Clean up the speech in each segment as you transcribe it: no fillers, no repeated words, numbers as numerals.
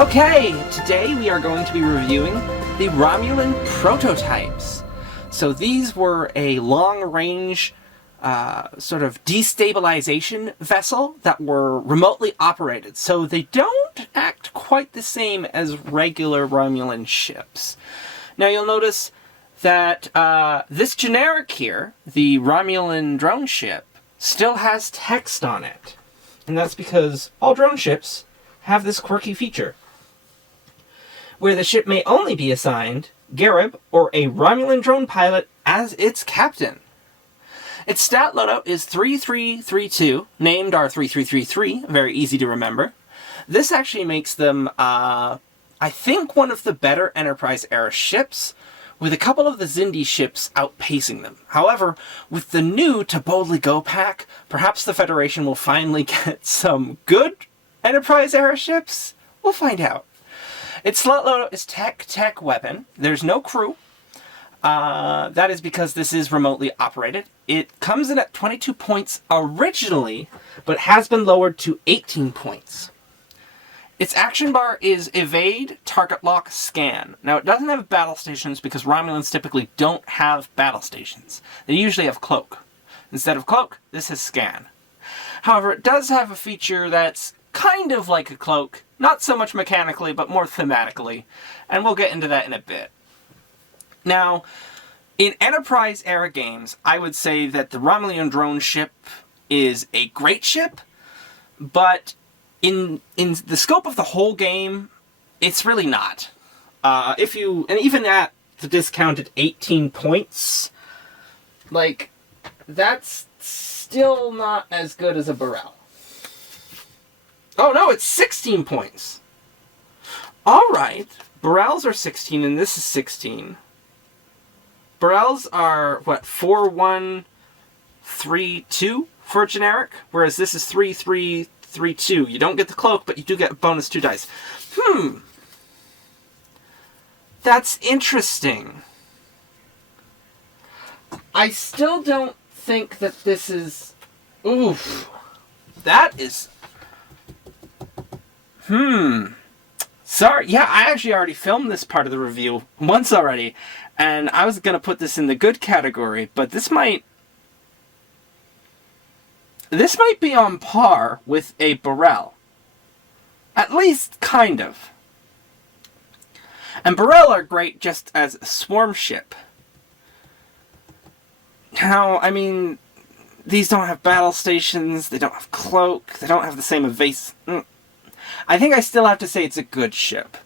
Okay, today we are going to be reviewing the Romulan prototypes. So these were a long-range sort of destabilization vessel that were remotely operated, so they don't act quite the same as regular Romulan ships. Now you'll notice that this generic here, the Romulan drone ship, still has text on it. And that's because all drone ships have this quirky feature, where the ship may only be assigned Garib or a Romulan drone pilot as its captain. Its stat loadout is 3332, named R3333, very easy to remember. This actually makes them, I think, one of the better Enterprise-era ships, with a couple of the Xindi ships outpacing them. However, with the new To Boldly Go pack, perhaps the Federation will finally get some good Enterprise-era ships? We'll find out. Its slot loadout is Tech Weapon. There's no crew. That is because this is remotely operated. It comes in at 22 points originally, but has been lowered to 18 points. Its action bar is Evade, Target Lock, Scan. Now it doesn't have battle stations because Romulans typically don't have battle stations. They usually have Cloak. Instead of Cloak, this has Scan. However, it does have a feature that's kind of like a Cloak, not so much mechanically, but more thematically, and we'll get into that in a bit. Now, in Enterprise-era games, I would say that the Romulan drone ship is a great ship, but in the scope of the whole game, it's really not. And even at the discounted 18 points, like, that's still not as good as a Burrell. Oh no, it's 16 points! Alright, Burrells are 16 and this is 16. Burrells are, what, 4132 for a generic? Whereas this is 3332. You don't get the cloak, but you do get bonus 2 dice. That's interesting. I still don't think that this is... Oof. That is... Sorry, yeah, I actually already filmed this part of the review once already, and I was going to put this in the good category, but this might be on par with a Burrell. At least, kind of. And Burrell are great just as a swarm ship. Now, I mean, these don't have battle stations, they don't have cloak, they don't have the same evasive... I think I still have to say it's a good ship.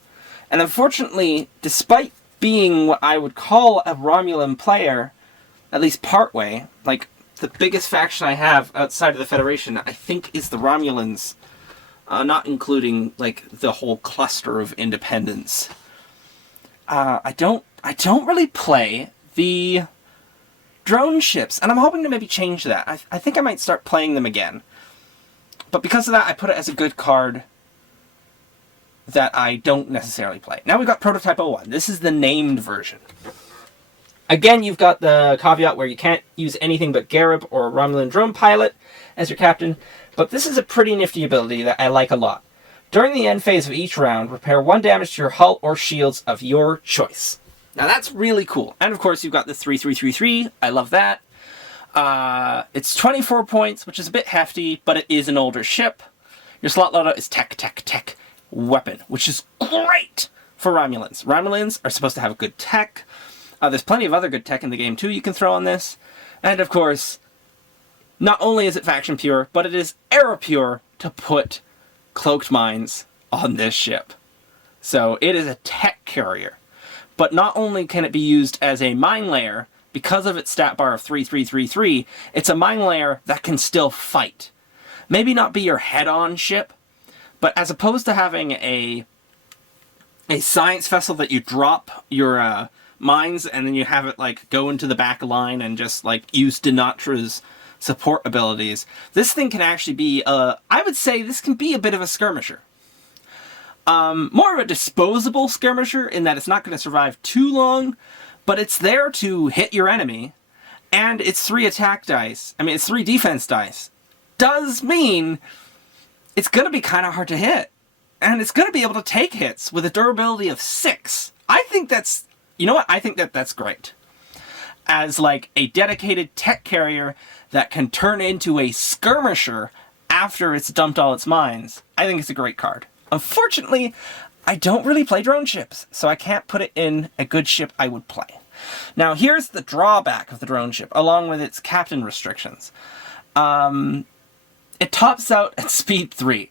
And unfortunately, despite being what I would call a Romulan player, at least partway, like, the biggest faction I have outside of the Federation, I think, is the Romulans, not including, like, the whole cluster of independents. I don't really play the drone ships, and I'm hoping to maybe change that. I think I might start playing them again. But because of that, I put it as a good card that I don't necessarily play. Now we've got Prototype 01. This is the named version. Again, you've got the caveat where you can't use anything but Garib or a Romulan drone pilot as your captain, but this is a pretty nifty ability that I like a lot. During the end phase of each round, repair 1 damage to your hull or shields of your choice. Now that's really cool. And of course you've got the 3333. I love that. It's 24 points, which is a bit hefty, but it is an older ship. Your slot loadout is Tech Weapon, which is great for Romulans. Romulans are supposed to have good tech. There's plenty of other good tech in the game too you can throw on this. And of course, not only is it faction pure, but it is era pure to put cloaked mines on this ship. So it is a tech carrier. But not only can it be used as a mine layer, because of its stat bar of 3333, it's a mine layer that can still fight. Maybe not be your head-on ship, but as opposed to having a science vessel that you drop your mines and then you have it like go into the back line and just like use Dinatra's support abilities, this thing can actually be, I would say this can be a bit of a skirmisher. More of a disposable skirmisher in that it's not going to survive too long, but it's there to hit your enemy, and it's 3 attack dice. I mean, it's 3 defense dice. Does mean it's going to be kind of hard to hit. and it's going to be able to take hits with a durability of 6. I think that's, you know what? I think that's great. As like a dedicated tech carrier that can turn into a skirmisher after it's dumped all its mines, I think it's a great card. Unfortunately, I don't really play drone ships, so I can't put it in a good ship I would play. Now, here's the drawback of the drone ship, along with its captain restrictions. It tops out at speed 3.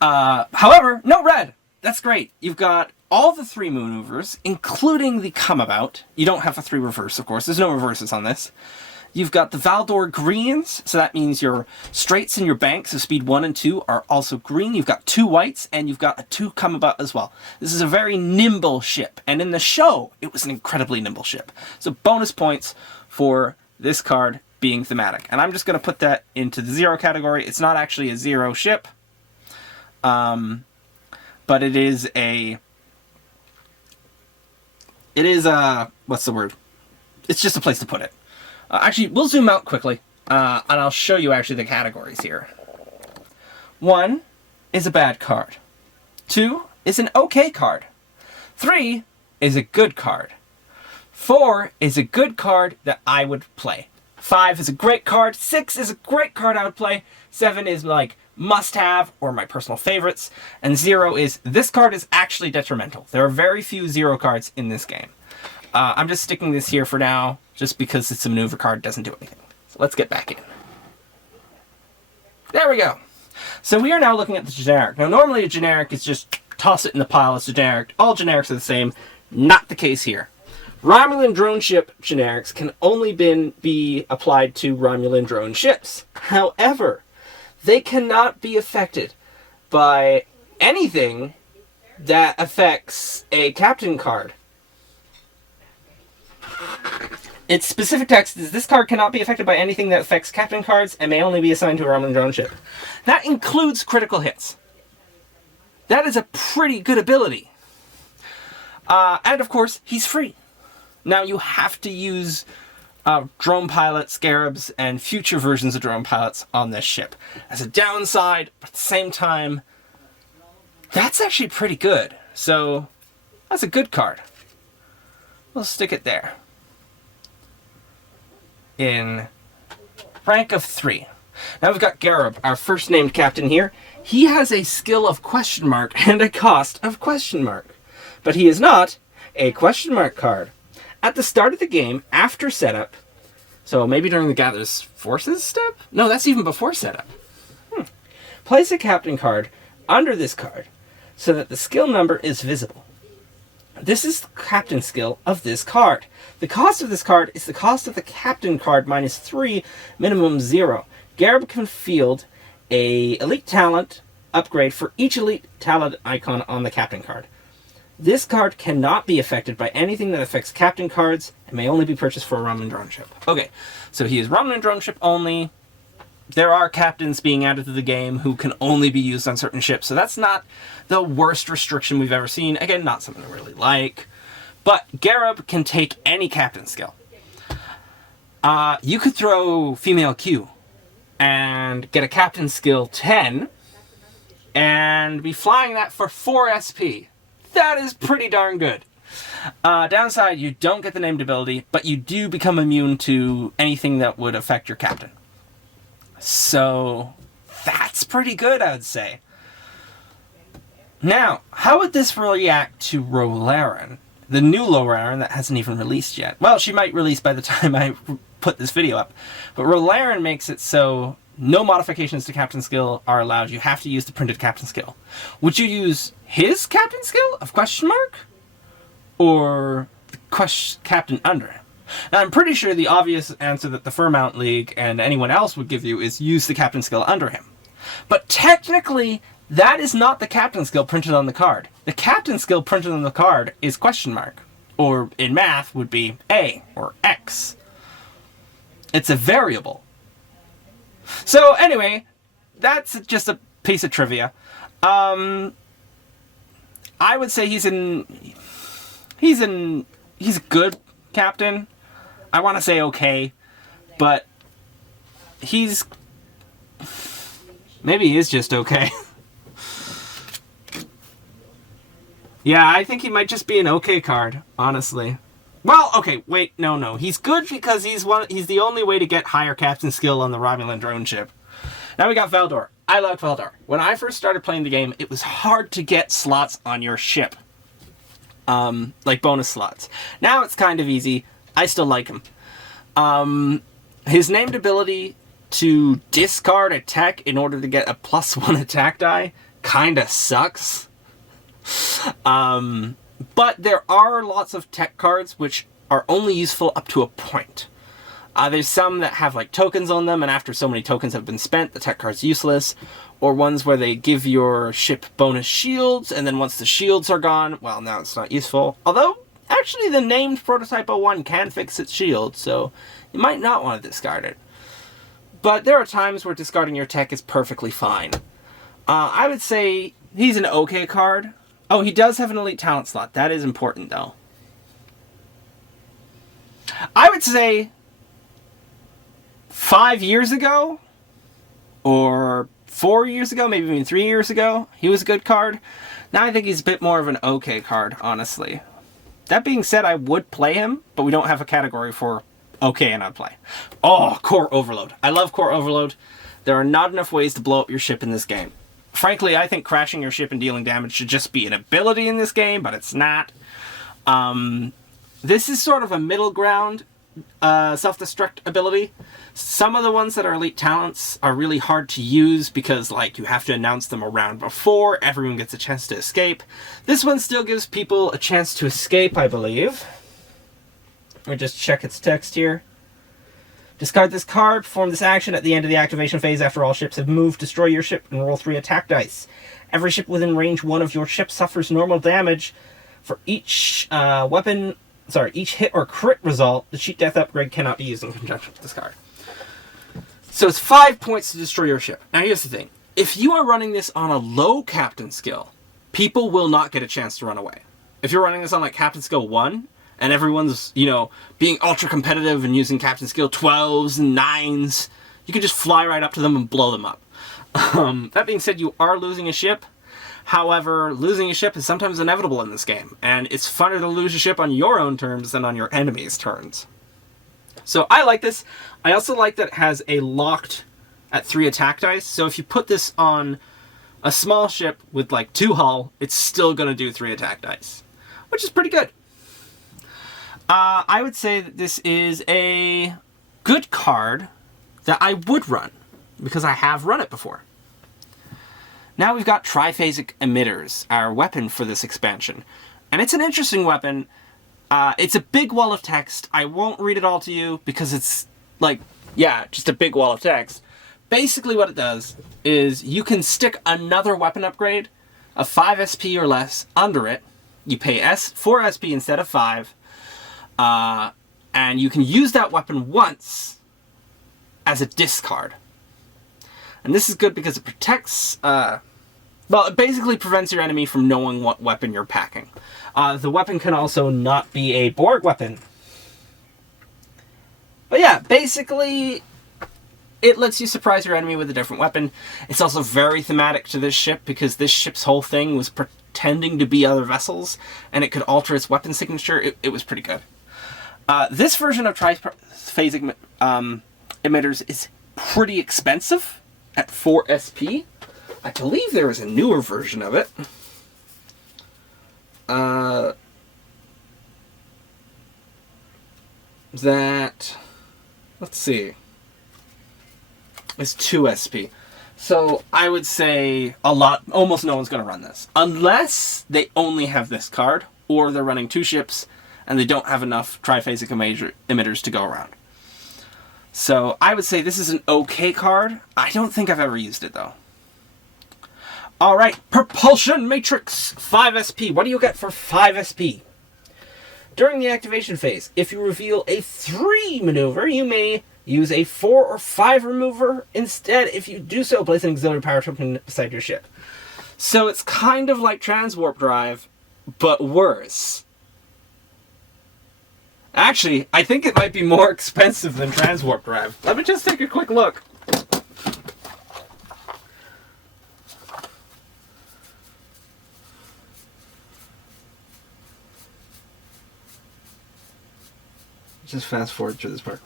However, no red. That's great. You've got all the 3 maneuvers, including the come about. You don't have a 3 reverse, of course. There's no reverses on this. You've got the Valdor greens, so that means your straights and your banks of speed 1 and 2 are also green. You've got 2 whites, and you've got a 2 come about as well. This is a very nimble ship, and in the show, it was an incredibly nimble ship. So bonus points for this card being thematic. And I'm just going to put that into the 0 category. It's not actually a 0 ship, but it is a... what's the word? It's just a place to put it. Actually, we'll zoom out quickly, and I'll show you actually the categories here. 1 is a bad card. 2 is an okay card. 3 is a good card. 4 is a good card that I would play. 5 is a great card. 6 is a great card I would play. 7 is like must-have or my personal favorites. And 0 is this card is actually detrimental. There are very few 0 cards in this game. I'm just sticking this here for now, just because it's a maneuver card, doesn't do anything. So let's get back in. There we go. So we are now looking at the generic. Now normally a generic is just toss it in the pile as generic. All generics are the same. Not the case here. Romulan drone ship generics can only be applied to Romulan drone ships. However, they cannot be affected by anything that affects a captain card. Its specific text is, this card cannot be affected by anything that affects captain cards and may only be assigned to a Romulan drone ship. That includes critical hits. That is a pretty good ability. And of course, he's free. Now you have to use drone pilot scarabs and future versions of drone pilots on this ship. As a downside, but at the same time, that's actually pretty good. So that's a good card. We'll stick it there. In rank of 3. Now we've got Garib, our first named captain here. He has a skill of question mark and a cost of question mark. But he is not a question mark card. At the start of the game, after setup, so maybe during the Gather's Forces step? No, that's even before setup. Place a captain card under this card so that the skill number is visible. This is the captain skill of this card. The cost of this card is the cost of the captain card minus 3, minimum 0. Garib can field a elite talent upgrade for each elite talent icon on the captain card. This card cannot be affected by anything that affects captain cards and may only be purchased for a Romulan drone ship. Okay, so he is Romulan drone ship only. There are captains being added to the game who can only be used on certain ships, so that's not the worst restriction we've ever seen. Again, not something I really like. But Garib can take any captain skill. You could throw female Q and get a captain skill 10 and be flying that for 4 SP. That is pretty darn good. Downside, you don't get the named ability, but you do become immune to anything that would affect your captain. So that's pretty good, I would say. Now, how would this react to Romulan? The new Romulan that hasn't even released yet. Well, she might release by the time I put this video up. But Romulan makes it so no modifications to captain skill are allowed. You have to use the printed captain skill. Would you use his captain skill of question mark? Or the captain under him? Now, I'm pretty sure the obvious answer that the Furmount League and anyone else would give you is use the captain skill under him. But technically, that is not the captain skill printed on the card. The captain skill printed on the card is question mark. Or in math would be A or X. It's a variable. So anyway, that's just a piece of trivia. I would say he's a good captain. I want to say okay, but maybe he is just okay. Yeah, I think he might just be an okay card, honestly. Well, okay, wait, no. He's good because he's the only way to get higher captain skill on the Romulan drone ship. Now we got Valdor. I like Valdor. When I first started playing the game, it was hard to get slots on your ship. Like bonus slots. Now it's kind of easy. I still like him. His named ability to discard a tech in order to get a +1 attack die kinda sucks. But there are lots of tech cards which are only useful up to a point. There's some that have like tokens on them, and after so many tokens have been spent, the tech card's useless. Or ones where they give your ship bonus shields, and then once the shields are gone, well, now it's not useful. Although, actually, the named Prototype 01 can fix its shield, so you might not want to discard it. But there are times where discarding your tech is perfectly fine. I would say he's an okay card. Oh, he does have an elite talent slot. That is important, though. I would say 5 years ago, or 4 years ago, maybe even 3 years ago, he was a good card. Now I think he's a bit more of an okay card, honestly. That being said, I would play him, but we don't have a category for okay and I'd play. Oh, Core Overload. I love Core Overload. There are not enough ways to blow up your ship in this game. Frankly, I think crashing your ship and dealing damage should just be an ability in this game, but it's not. This is sort of a middle ground self-destruct ability. Some of the ones that are elite talents are really hard to use because, like, you have to announce them a round before everyone gets a chance to escape. This one still gives people a chance to escape, I believe. Let me just check its text here. Discard this card, perform this action at the end of the activation phase after all ships have moved, destroy your ship, and roll 3 attack dice. Every ship within range 1 of your ship suffers normal damage. For each each hit or crit result, the cheat death upgrade cannot be used in conjunction with this card. So it's 5 points to destroy your ship. Now here's the thing. If you are running this on a low captain skill, people will not get a chance to run away. If you're running this on like captain skill 1, and everyone's, being ultra competitive and using captain skill 12s and 9s, you can just fly right up to them and blow them up. That being said, you are losing a ship. However, losing a ship is sometimes inevitable in this game, and it's funner to lose a ship on your own terms than on your enemy's turns. So I like this. I also like that it has a locked at 3 attack dice, so if you put this on a small ship with like 2 hull, it's still going to do 3 attack dice, which is pretty good. I would say that this is a good card that I would run, because I have run it before. Now we've got Triphasic Emitters, our weapon for this expansion. And it's an interesting weapon. It's a big wall of text. I won't read it all to you, because it's, just a big wall of text. Basically what it does is you can stick another weapon upgrade of 5 SP or less under it. You pay 4 SP instead of 5. And you can use that weapon once as a discard. And this is good because it protects, it basically prevents your enemy from knowing what weapon you're packing. The weapon can also not be a Borg weapon. But yeah, basically, it lets you surprise your enemy with a different weapon. It's also very thematic to this ship, because this ship's whole thing was pretending to be other vessels, and it could alter its weapon signature. It was pretty good. This version of Triphasic Emitters is pretty expensive at 4 SP. I believe there is a newer version of it. Let's see, is 2 SP. So I would say almost no one's going to run this. Unless they only have this card, or they're running 2 ships, and they don't have enough Triphasic Emitters to go around. So I would say this is an okay card. I don't think I've ever used it, though. Alright, Propulsion Matrix, 5 SP. What do you get for 5 SP? During the activation phase, if you reveal a 3 maneuver, you may use a 4 or 5 remover. Instead, if you do so, place an auxiliary power token beside your ship. So it's kind of like Transwarp Drive, but worse. Actually, I think it might be more expensive than Transwarp Drive. Let me just take a quick look. Just fast forward through this part.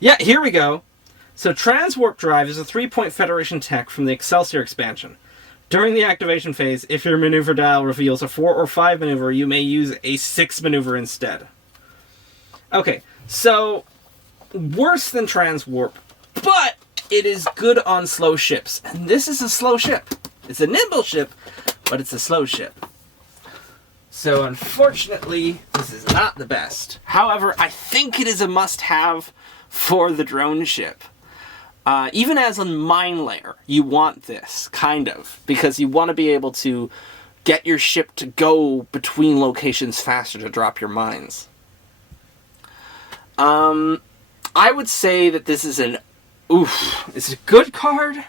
Yeah, here we go. So Transwarp Drive is a 3-point Federation tech from the Excelsior expansion. During the activation phase, if your maneuver dial reveals a 4 or 5 maneuver, you may use a 6 maneuver instead. Okay, so worse than Transwarp, but it is good on slow ships. And this is a slow ship. It's a nimble ship, but it's a slow ship. So unfortunately, this is not the best. However, I think it is a must-have for the drone ship. Even as a mine layer, you want this, kind of, because you want to be able to get your ship to go between locations faster to drop your mines. I would say that this is an oof. It's a good card.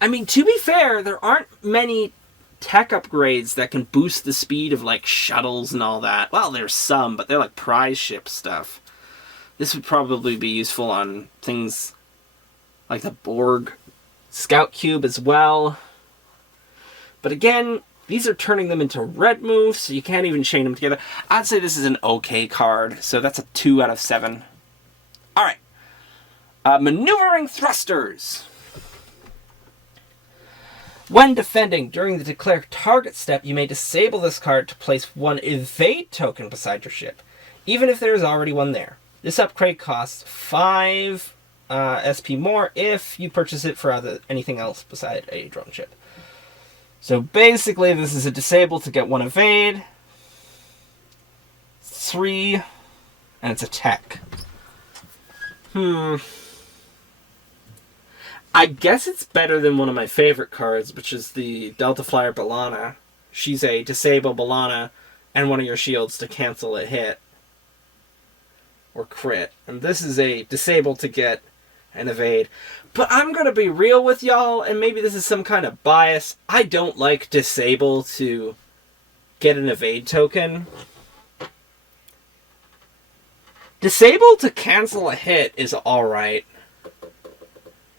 I mean, to be fair, there aren't many tech upgrades that can boost the speed of, like, shuttles and all that. Well, there's some, but they're like prize ship stuff. This would probably be useful on things like the Borg Scout Cube as well. But again, these are turning them into red moves, so you can't even chain them together. I'd say this is an okay card, so that's a 2 out of 7. Alright. Maneuvering Thrusters. When defending during the declare target step, you may disable this card to place 1 evade token beside your ship, even if there is already one there. This upgrade costs 5 SP more if you purchase it for anything else beside a drone ship. So basically, this is a disable to get 1 evade, 3, and it's a tech. I guess it's better than one of my favorite cards, which is the Delta Flyer B'Elanna. She's a disable B'Elanna and one of your shields to cancel a hit or crit. And this is a disable to get an evade. But I'm going to be real with y'all, and maybe this is some kind of bias. I don't like disable to get an evade token. Disable to cancel a hit is alright.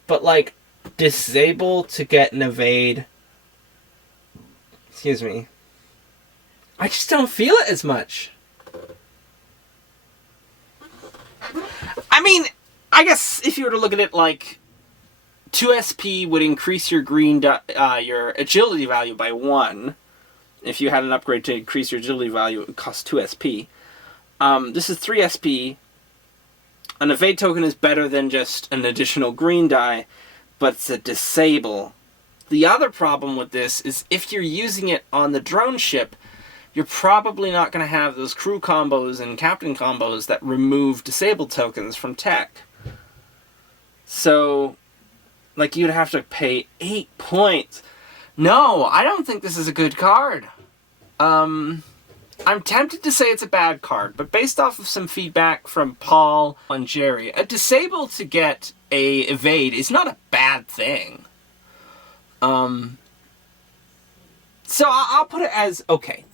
But, like, disable to get an evade... Excuse me. I just don't feel it as much. I mean, I guess if you were to look at it like 2 SP would increase your your agility value by 1. If you had an upgrade to increase your agility value, it would cost 2 SP. This is 3 SP. An evade token is better than just an additional green die, but it's a disable. The other problem with this is if you're using it on the drone ship, you're probably not going to have those crew combos and captain combos that remove disabled tokens from tech. So, like, you'd have to pay 8 points. No, I don't think this is a good card. I'm tempted to say it's a bad card, but based off of some feedback from Paul and Jerry, a disable to get a evade is not a bad thing. So I'll put it as okay.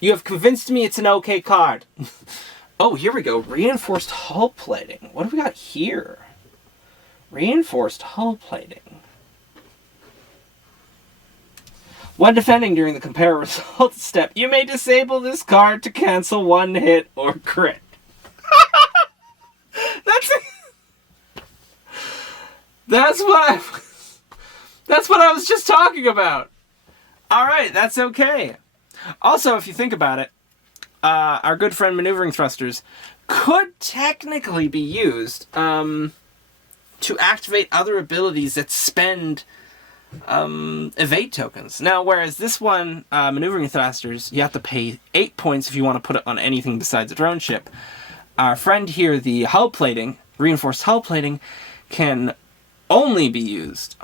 You have convinced me it's an okay card. Oh, here we go. Reinforced hull plating. What do we got here? Reinforced hull plating. When defending during the compare results step, you may disable this card to cancel 1 hit or crit. That's what I was just talking about. All right, that's okay. Also, if you think about it, our good friend Maneuvering Thrusters could technically be used to activate other abilities that spend evade tokens. Now, whereas this one, Maneuvering Thrusters, you have to pay 8 points if you want to put it on anything besides a drone ship. Our friend here, the hull plating, reinforced hull plating, can only be used.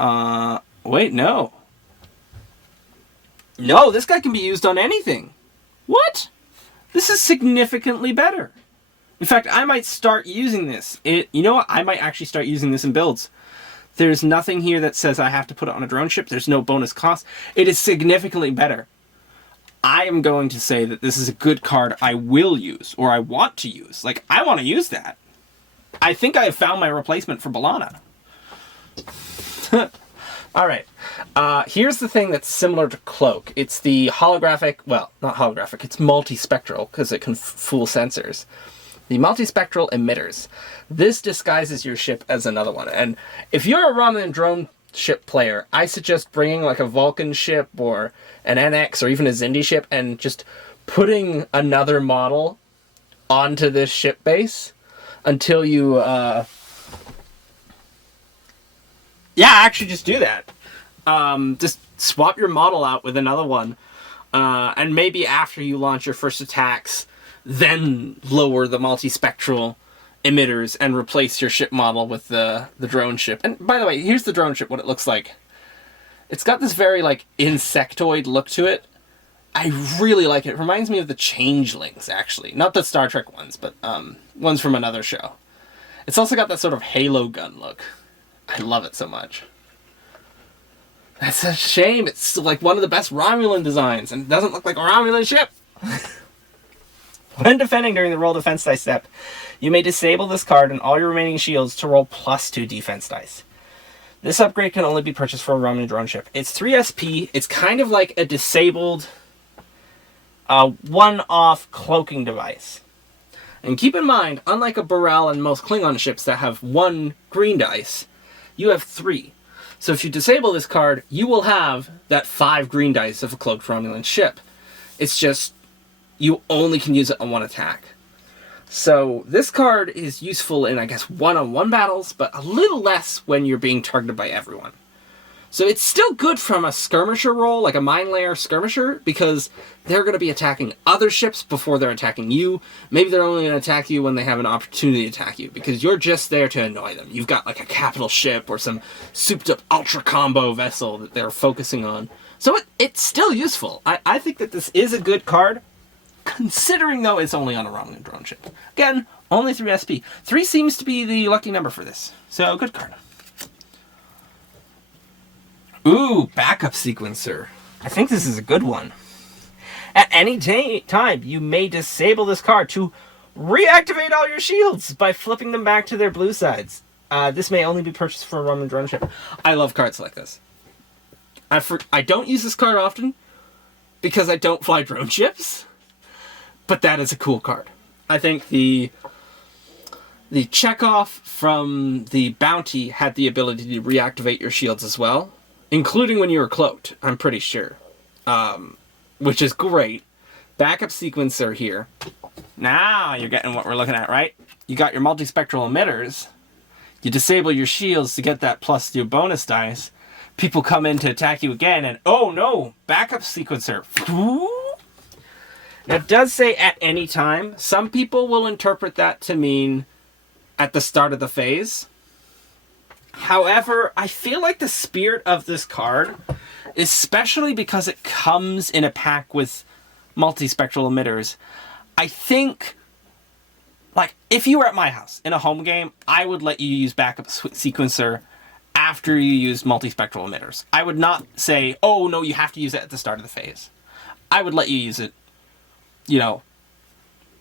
Wait, no. No, this guy can be used on anything. What? This is significantly better. In fact, I might start using this. You know what? I might actually start using this in builds. There's nothing here that says I have to put it on a drone ship. There's no bonus cost. It is significantly better. I am going to say that this is a good card I will use, or I want to use. Like, I want to use that. I think I have found my replacement for B'Elanna. Alright, here's the thing that's similar to Cloak. It's the holographic, well, not holographic, it's multispectral, because it can fool sensors. The multispectral emitters. This disguises your ship as another one. And if you're a Romulan drone ship player, I suggest bringing like a Vulcan ship or an NX or even a Xindi ship and just putting another model onto this ship base until you, yeah, actually just do that. Just swap your model out with another one. And maybe after you launch your first attacks, then lower the multispectral emitters and replace your ship model with the drone ship. And by the way, here's the drone ship, what it looks like. It's got this very, like, insectoid look to it. I really like it. It reminds me of the Changelings, actually. Not the Star Trek ones, but ones from another show. It's also got that sort of Halo gun look. I love it so much. That's a shame. It's like one of the best Romulan designs, and it doesn't look like a Romulan ship. When defending during the roll defense dice step, you may disable this card and all your remaining shields to roll +2 defense dice. This upgrade can only be purchased for a Romulan drone ship. It's 3 SP. It's kind of like a disabled one-off cloaking device. And keep in mind, unlike a Burrell and most Klingon ships that have 1 green dice, you have 3. So if you disable this card, you will have that 5 green dice of a cloaked Romulan ship. It's just, you only can use it on 1 attack. So this card is useful in, I guess, one-on-one battles, but a little less when you're being targeted by everyone. So it's still good from a skirmisher role, like a mine layer skirmisher, because they're going to be attacking other ships before they're attacking you. Maybe they're only going to attack you when they have an opportunity to attack you, because you're just there to annoy them. You've got like a capital ship or some souped-up ultra combo vessel that they're focusing on. So it's still useful. I think that this is a good card, considering, though, it's only on a Romulan drone ship. Again, only 3 SP. 3 seems to be the lucky number for this. So, good card. Ooh, backup sequencer. I think this is a good one. At any time, you may disable this card to reactivate all your shields by flipping them back to their blue sides. This may only be purchased for a Romulan drone ship. I love cards like this. I don't use this card often because I don't fly drone ships, but that is a cool card. I think the Chekhov from the Bounty had the ability to reactivate your shields as well, including when you were cloaked, I'm pretty sure. Which is great. Backup sequencer here. Now you're getting what we're looking at, right? You got your multispectral emitters. You disable your shields to get that +2 bonus dice. People come in to attack you again, and oh no! Backup sequencer. Now it does say at any time. Some people will interpret that to mean at the start of the phase. However, I feel like the spirit of this card, especially because it comes in a pack with multispectral emitters, I think, like, if you were at my house in a home game, I would let you use backup sequencer after you use multispectral emitters. I would not say, oh no, you have to use it at the start of the phase. I would let you use it, you know,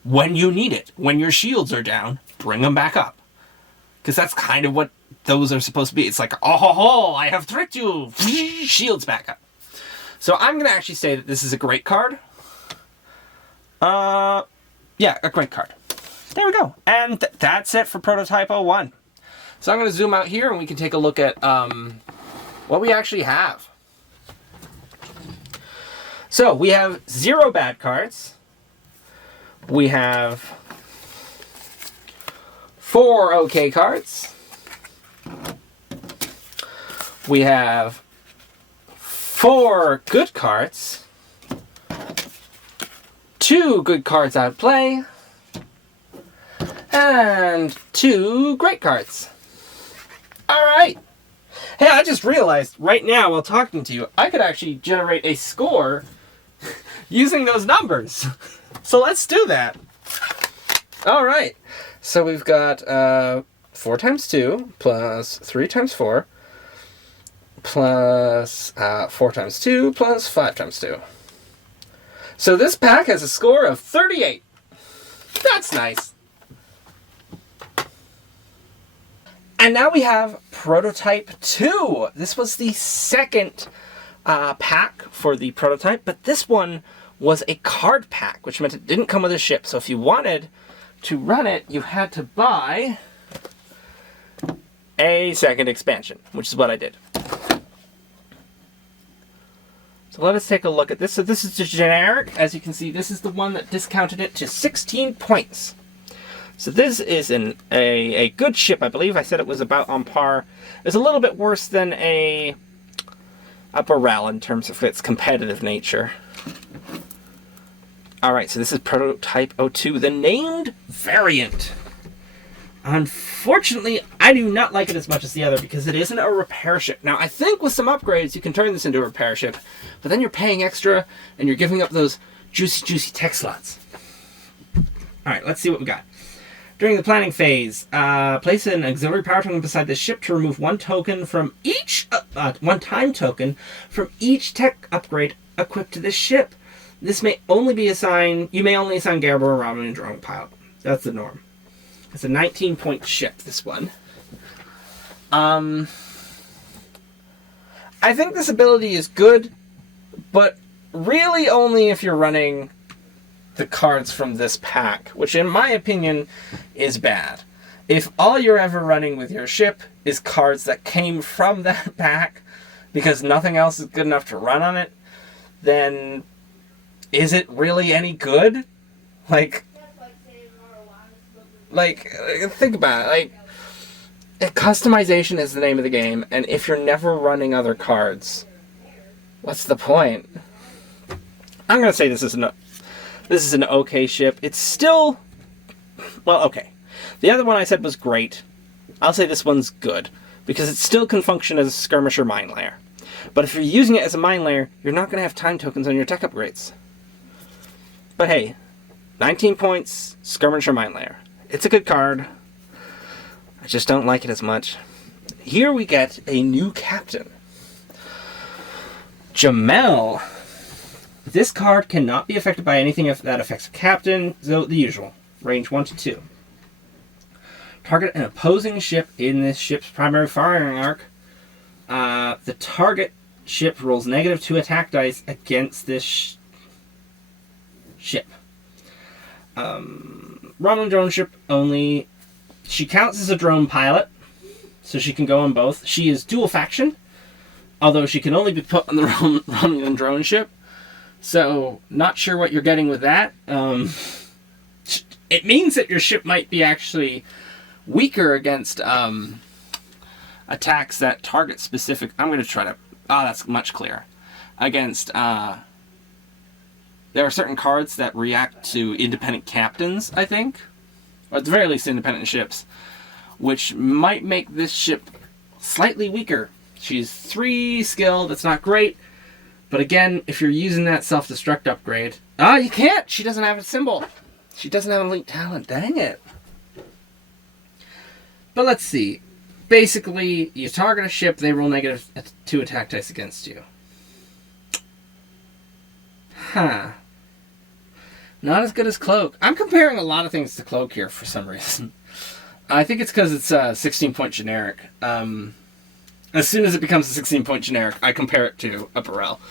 when you need it. When your shields are down, bring them back up. Because that's kind of what those are supposed to be. It's like, oh ho ho, I have tricked you. Shields back up. So I'm going to actually say that this is a great card. Yeah, a great card. There we go. And that's it for Prototype 01. So I'm going to zoom out here and we can take a look at what we actually have. So we have 0 bad cards. We have 4 okay cards. We have 4 good cards. 2 good cards out of play. And 2 great cards. Alright. Hey, I just realized right now while talking to you, I could actually generate a score using those numbers. So let's do that. Alright. So we've got 4 times 2 plus 3 times 4 plus 4 times 2 plus 5 times 2. So this pack has a score of 38. That's nice. And now we have Prototype 2. This was the second pack for the Prototype, but this one was a card pack, which meant it didn't come with a ship. So if you wanted to run it, you had to buy a second expansion, which is what I did. So let us take a look at this. So this is just generic. As you can see, this is the one that discounted it to 16 points. So this is a good ship, I believe. I said it was about on par. It's a little bit worse than a Romulan in terms of its competitive nature. Alright, so this is Prototype 02, the named variant. Unfortunately, I do not like it as much as the other because it isn't a repair ship. Now, I think with some upgrades, you can turn this into a repair ship, but then you're paying extra and you're giving up those juicy tech slots. Alright, let's see what we got. During the planning phase, place an auxiliary power token beside the ship to remove one token from each one-time token from each tech upgrade equipped to this ship. This may only be assigned. You may only assign Garbo or Romulan drone pilot. That's the norm. It's a 19-point ship. This one. I think this ability is good, but really only if you're running the cards from this pack, which in my opinion is bad. If all you're ever running with your ship is cards that came from that pack because nothing else is good enough to run on it, then is it really any good? Like think about it. Like, customization is the name of the game, and if you're never running other cards, what's the point? I'm gonna say this is an okay ship. It's still, well, okay. The other one I said was great. I'll say this one's good, because it still can function as a skirmisher mine layer. But if you're using it as a mine layer, you're not going to have time tokens on your tech upgrades. But hey, 19 points, skirmisher mine layer. It's a good card. I just don't like it as much. Here we get a new captain. Jamel. This card cannot be affected by anything that affects a captain, so the usual. Range 1 to 2. Target an opposing ship in this ship's primary firing arc. The target ship rolls -2 attack dice against this ship. Romulan drone ship only. She counts as a drone pilot, so she can go on both. She is dual faction, although she can only be put on the Romulan drone ship. So, not sure what you're getting with that. It means that your ship might be actually weaker against attacks that target specific. I'm going to try to. Oh, that's much clearer. Against. There are certain cards that react to independent captains, I think. Or at the very least, independent ships. Which might make this ship slightly weaker. She's 3 skill, that's not great. But again, if you're using that self-destruct upgrade... you can't! She doesn't have a symbol. She doesn't have elite talent. Dang it. But let's see. Basically, you target a ship, they roll -2 attack dice against you. Huh. Not as good as Cloak. I'm comparing a lot of things to Cloak here for some reason. I think it's because it's a 16-point generic. As soon as it becomes a 16-point generic, I compare it to a Burrell.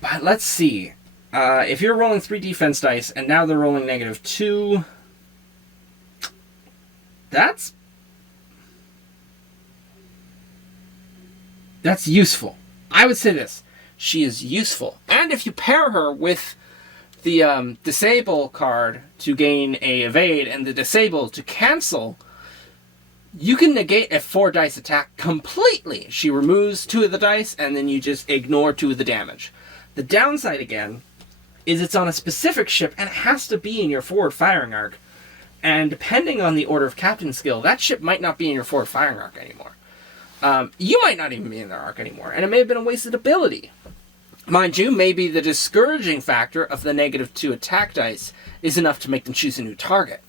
But let's see. If you're rolling 3 defense dice, and now they're rolling -2... That's useful. I would say this. She is useful. And if you pair her with the disable card to gain a evade and the disable to cancel, you can negate a 4 dice attack completely. She removes 2 of the dice and then you just ignore 2 of the damage. The downside again is it's on a specific ship and it has to be in your forward firing arc. And depending on the order of captain skill, that ship might not be in your forward firing arc anymore. You might not even be in their arc anymore, and it may have been a wasted ability. Mind you, maybe the discouraging factor of the -2 attack dice is enough to make them choose a new target.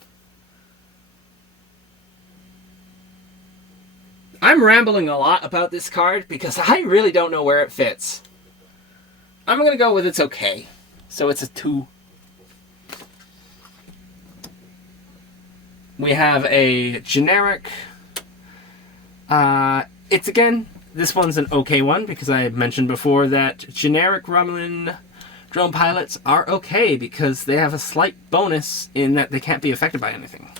I'm rambling a lot about this card because I really don't know where it fits. I'm going to go with it's okay. So it's a 2. We have a generic It's, again, this one's an okay one, because I mentioned before that generic Romulan drone pilots are okay, because they have a slight bonus in that they can't be affected by anything.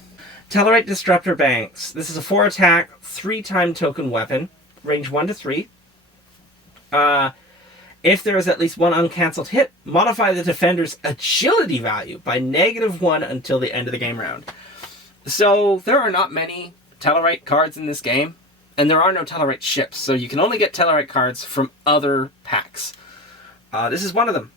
Tellarite Disruptor Banks. This is a 4-attack, 3-time token weapon, range 1 to 3. If there is at least one uncancelled hit, modify the defender's agility value by -1 until the end of the game round. So there are not many Tellarite cards in this game, and there are no Tellarite ships, so you can only get Tellarite cards from other packs. This is one of them.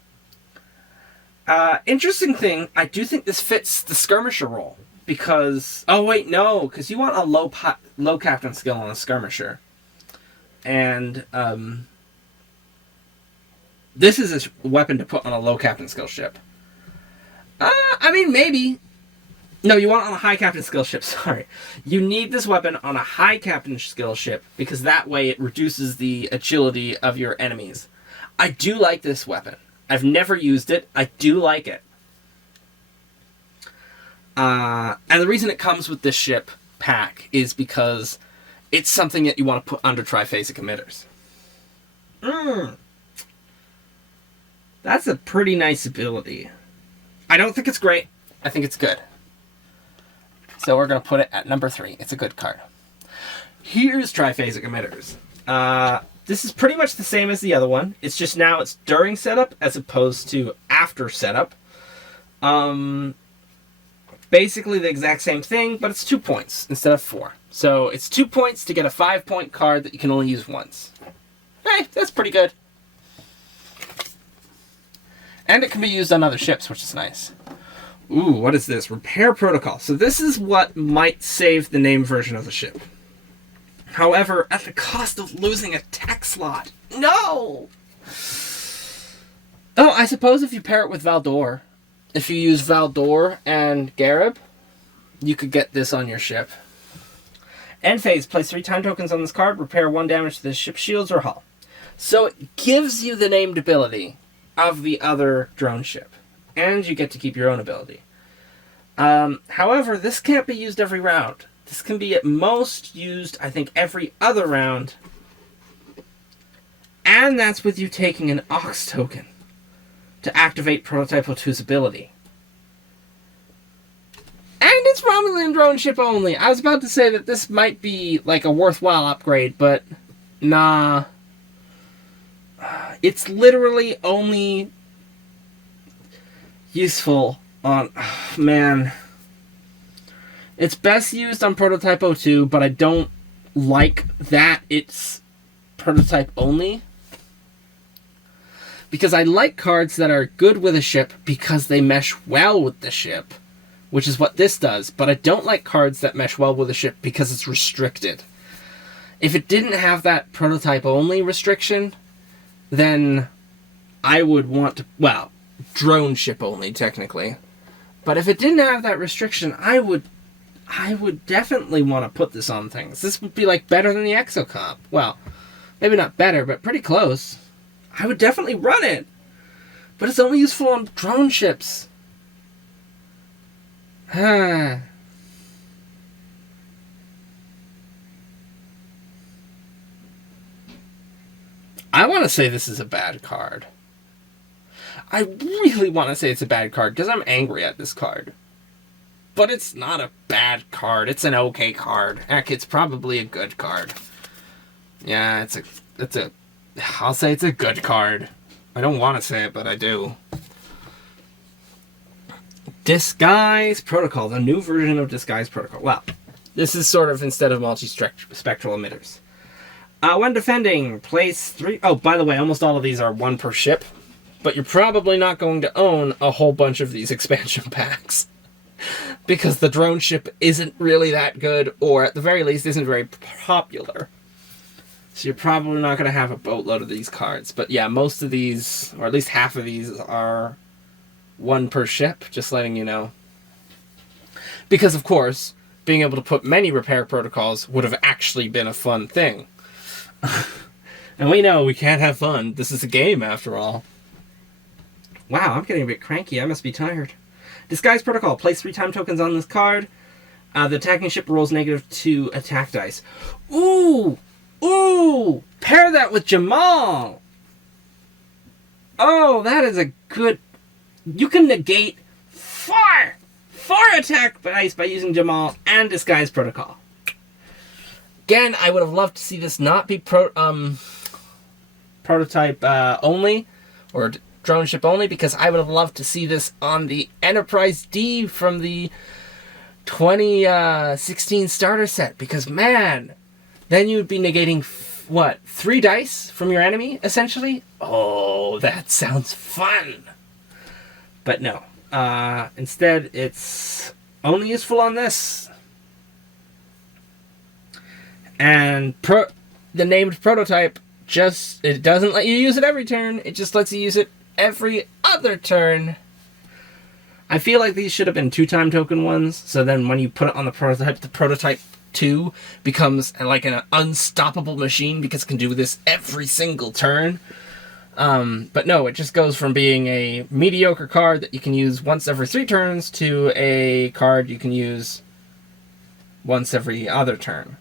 Interesting thing, I do think this fits the skirmisher role, because... Oh wait, no, because you want a low captain skill on a skirmisher. And, this is a weapon to put on a low captain skill ship. I mean, maybe. No, you want it on a high captain skill ship, sorry. You need this weapon on a high captain skill ship, because that way it reduces the agility of your enemies. I do like this weapon. I've never used it. I do like it. And the reason it comes with this ship pack is because it's something that you want to put under triphasic emitters. That's a pretty nice ability. I don't think it's great. I think it's good. So we're going to put it at number 3. It's a good card. Here's triphasic emitters. This is pretty much the same as the other one. It's just now it's during setup as opposed to after setup. Basically the exact same thing, but it's 2 points instead of 4. So it's 2 points to get a 5-point card that you can only use once. Hey, that's pretty good. And it can be used on other ships, which is nice. Ooh, what is this? Repair Protocol. So this is what might save the name version of the ship. However, at the cost of losing a tech slot. No! Oh, I suppose if you pair it with Valdor, if you use Valdor and Garib, you could get this on your ship. End phase. Place 3 time tokens on this card. Repair 1 damage to the ship's shields or hull. So it gives you the named ability of the other drone ship. And you get to keep your own ability. However, this can't be used every round. This can be at most used, I think, every other round. And that's with you taking an Ox token to activate Prototype 02's ability. And it's Romulan drone ship only. I was about to say that this might be like a worthwhile upgrade, but nah. It's literally only useful on... Oh, man. It's best used on Prototype 02, but I don't like that it's Prototype only. Because I like cards that are good with a ship because they mesh well with the ship, which is what this does. But I don't like cards that mesh well with a ship because it's restricted. If it didn't have that Prototype only restriction, then I would want to... Well, drone ship only, technically. But if it didn't have that restriction, I would definitely want to put this on things. This would be like better than the Exocomp. Well, maybe not better, but pretty close. I would definitely run it. But it's only useful on drone ships. I want to say this is a bad card. I really want to say it's a bad card because I'm angry at this card. But it's not a bad card. It's an okay card. Heck, it's probably a good card. Yeah, I'll say it's a good card. I don't want to say it, but I do. Disguise Protocol, the new version of Disguise Protocol. Well, this is sort of instead of multi-spectral emitters. When defending, place 3... Oh, by the way, almost all of these are 1 per ship. But you're probably not going to own a whole bunch of these expansion packs. Because the drone ship isn't really that good, or at the very least isn't very popular. So you're probably not going to have a boatload of these cards. But yeah, most of these, or at least half of these, are 1 per ship, just letting you know. Because, of course, being able to put many repair protocols would have actually been a fun thing. And we know we can't have fun. This is a game, after all. Wow, I'm getting a bit cranky. I must be tired. Disguise Protocol. Place 3 time tokens on this card. The attacking ship rolls -2 attack dice. Ooh! Ooh! Pair that with Jamal! Oh, that is a good... You can negate 4 attack dice by using Jamal and Disguise Protocol. Again, I would have loved to see this not be prototype only, or drone ship only, because I would have loved to see this on the Enterprise D from the 2016 starter set, because man, then you would be negating, what, 3 dice from your enemy, essentially? Oh, that sounds fun! But no. Instead, it's only useful on this. And the named prototype, it doesn't let you use it every turn, it just lets you use it every other turn. I feel like these should have been 2-time token ones, so then when you put it on the prototype 2 becomes like an unstoppable machine because it can do this every single turn. But no, it just goes from being a mediocre card that you can use once every 3 turns to a card you can use once every other turn.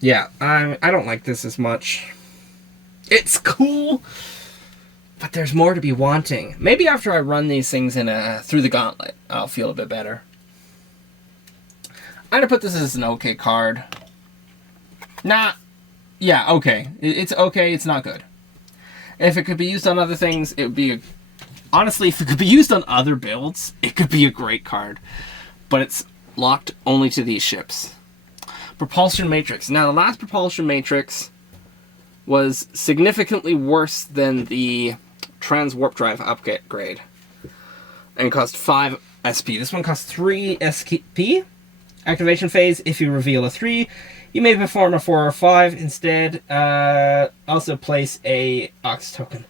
Yeah, I don't like this as much. It's cool, but there's more to be wanting. Maybe after I run these things in through the gauntlet, I'll feel a bit better. I'm gonna put this as an okay card. Yeah, okay. It's okay, it's not good. If it could be used on other things, it would be honestly, if it could be used on other builds, it could be a great card. But it's locked only to these ships. Propulsion Matrix. Now, the last Propulsion Matrix was significantly worse than the Transwarp Drive upgrade. And cost 5 SP. This one costs 3 SP. Activation phase, if you reveal a 3, you may perform a 4 or 5. Instead, also place a Ox token.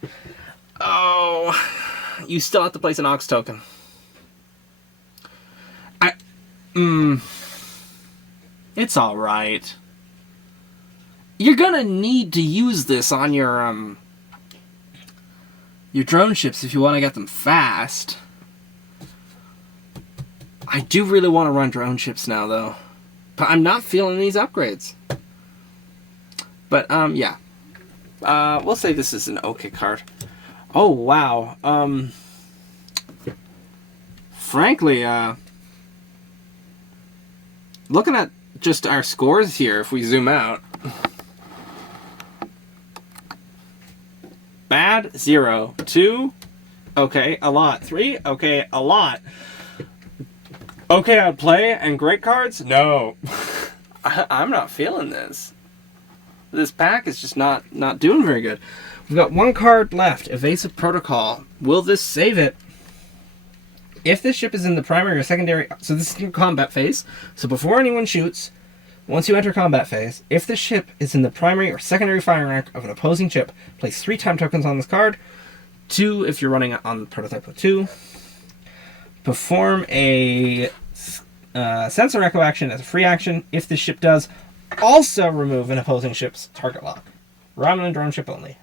Oh, you still have to place an Ox token. It's alright. You're gonna need to use this on your drone ships if you want to get them fast. I do really want to run drone ships now, though. But I'm not feeling these upgrades. But, yeah. We'll say this is an okay card. Oh, wow. Frankly, looking at just our scores here, if we zoom out. Bad, 0. 2, okay, a lot. 3, okay, a lot. Okay, I'd play, and great cards? No. I'm not feeling this. This pack is just not doing very good. We've got 1 card left, Evasive Protocol. Will this save it? If this ship is in the primary or secondary... So this is in combat phase. So before anyone shoots, once you enter combat phase, if the ship is in the primary or secondary firing rank of an opposing ship, place 3 time tokens on this card. 2 if you're running it on prototype with 2. Perform a sensor echo action as a free action. If this ship does, also remove an opposing ship's target lock. Romulan drone ship only.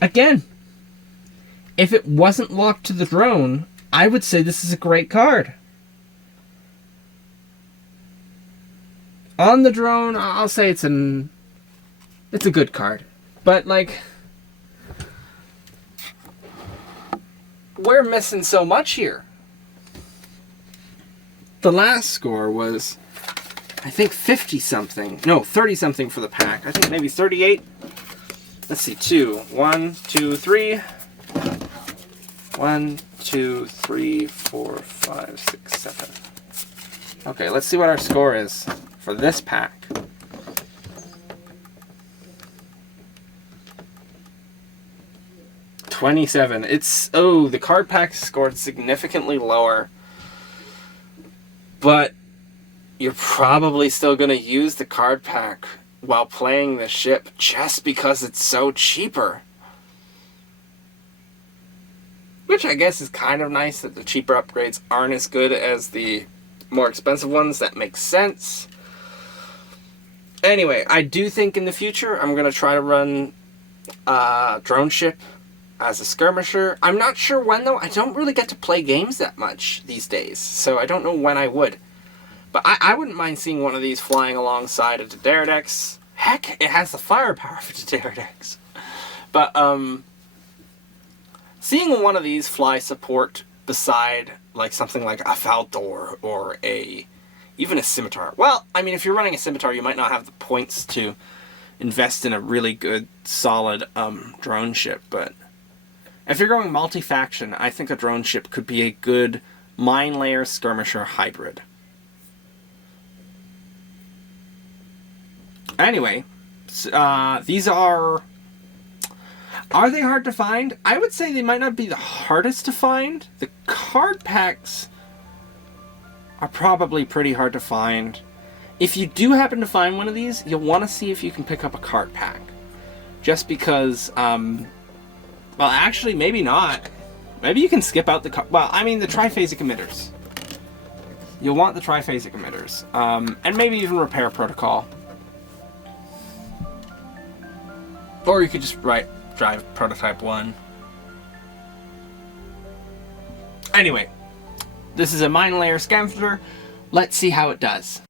Again, if it wasn't locked to the drone, I would say this is a great card. On the drone, I'll say it's a good card. But, like, we're missing so much here. The last score was, I think, 50-something. No, 30-something for the pack. I think maybe 38. Let's see, 2. 1, 2, 3. 1, 2, 3, 4, 5, 6, 7. Okay, let's see what our score is for this pack. $27. It's... Oh, the card pack scored significantly lower. But you're probably still going to use the card pack while playing the ship just because it's so cheaper. Which I guess is kind of nice that the cheaper upgrades aren't as good as the more expensive ones, that makes sense. Anyway, I do think in the future I'm going to try to run drone ship as a skirmisher. I'm not sure when, though. I don't really get to play games that much these days, so I don't know when I would. But I wouldn't mind seeing one of these flying alongside a Daredex. Heck, it has the firepower for the Daredex. But, seeing one of these fly support beside, like, something like a Faldor or even a Scimitar. Well, I mean, if you're running a Scimitar, you might not have the points to invest in a really good, solid drone ship, but if you're going multi-faction, I think a drone ship could be a good mine layer skirmisher hybrid. Anyway, these are they hard to find? I would say they might not be the hardest to find. The card packs are probably pretty hard to find. If you do happen to find one of these, you'll want to see if you can pick up a card pack. Just because, well, actually, maybe not. Maybe you can skip out the triphasic emitters. You'll want the triphasic emitters. And maybe even repair protocol. Or you could just drive prototype 1. Anyway, this is a mine layer Scamfler. Let's see how it does.